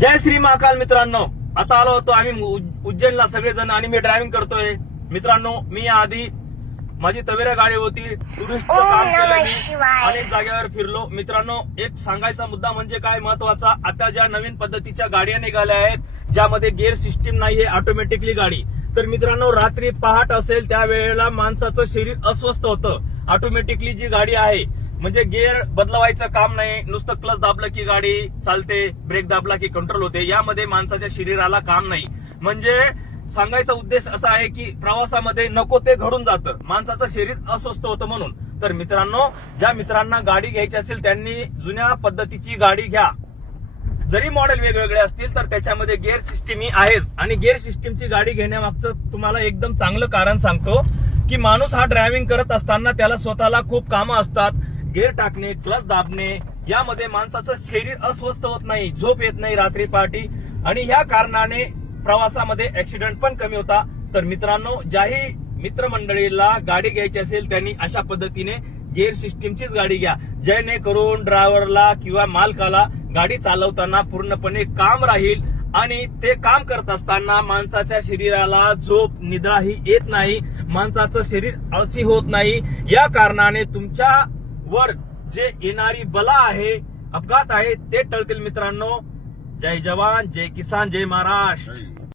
जय श्री महाकाल मित्रांनो, आता आलो होतो आम्ही उज्जैनला सगळेजण आणि मी ड्रायव्हिंग करतोय. मित्रांनो, मी आधी माझी तवेरा गाडी होती, टुरिस्टचं काम केलं मी, अनेक जागेवर फिरलो. मित्रांनो, एक सांगायचा मुद्दा म्हणजे काय महत्वाचा, आता ज्या नवीन पद्धतीच्या गाड्या निघाल्या आहेत ज्यामध्ये गिअर सिस्टीम नाहीये, ऑटोमॅटिकली गाडी. तर मित्रांनो, रात्री पहाट असेल त्यावेळेला माणसाचं शरीर अस्वस्थ होतं. ऑटोमॅटिकली जी गाडी आहे म्हणजे गिअर बदलवायचं काम नाही, नुसतं क्लच दाबलं की गाडी चालते, ब्रेक दाबला की कंट्रोल होते, यामध्ये माणसाच्या शरीराला काम नाही. म्हणजे सांगायचा उद्देश असा आहे की प्रवासामध्ये नको ते घडून जातं, माणसाचं शरीर अस्वस्थ होतं म्हणून. तर मित्रांनो, ज्या मित्रांना गाडी घ्यायची असेल त्यांनी जुन्या पद्धतीची गाडी घ्या. जरी मॉडेल वेगवेगळे असतील तर त्याच्यामध्ये गिअर सिस्टीम ही आहेच. आणि गिअर सिस्टीमची गाडी घेण्यामागचं तुम्हाला एकदम चांगलं कारण सांगतो की माणूस हा ड्रायव्हिंग करत असताना त्याला स्वतःला खूप कामं असतात. गिअर टाकणे, क्लच दाबणे, यामध्ये माणसाचं शरीर अस्वस्थ होत नाही, झोप येत नाही रात्री पहाटे, आणि ह्या कारणाने प्रवासामध्ये ऍक्सिडेंट पण कमी होता. तर मित्रांनो, ज्याही मित्रमंडळीला गाडी घ्यायची असेल त्यांनी अशा पद्धतीने गिअर सिस्टीमचीच गाडी घ्या, जेणेकरून ड्रायव्हरला किंवा मालकाला गाडी चालवताना पूर्णपणे काम राहील आणि ते काम करत असताना माणसाच्या शरीराला झोप निद्राही येत नाही, माणसाचं शरीर आळसी होत नाही. या कारणाने तुमच्या वर जे येणारी बला आहे, अपघात आहे, ते टळतील. मित्रांनो, जय जवान, जय किसान, जय महाराष्ट्र.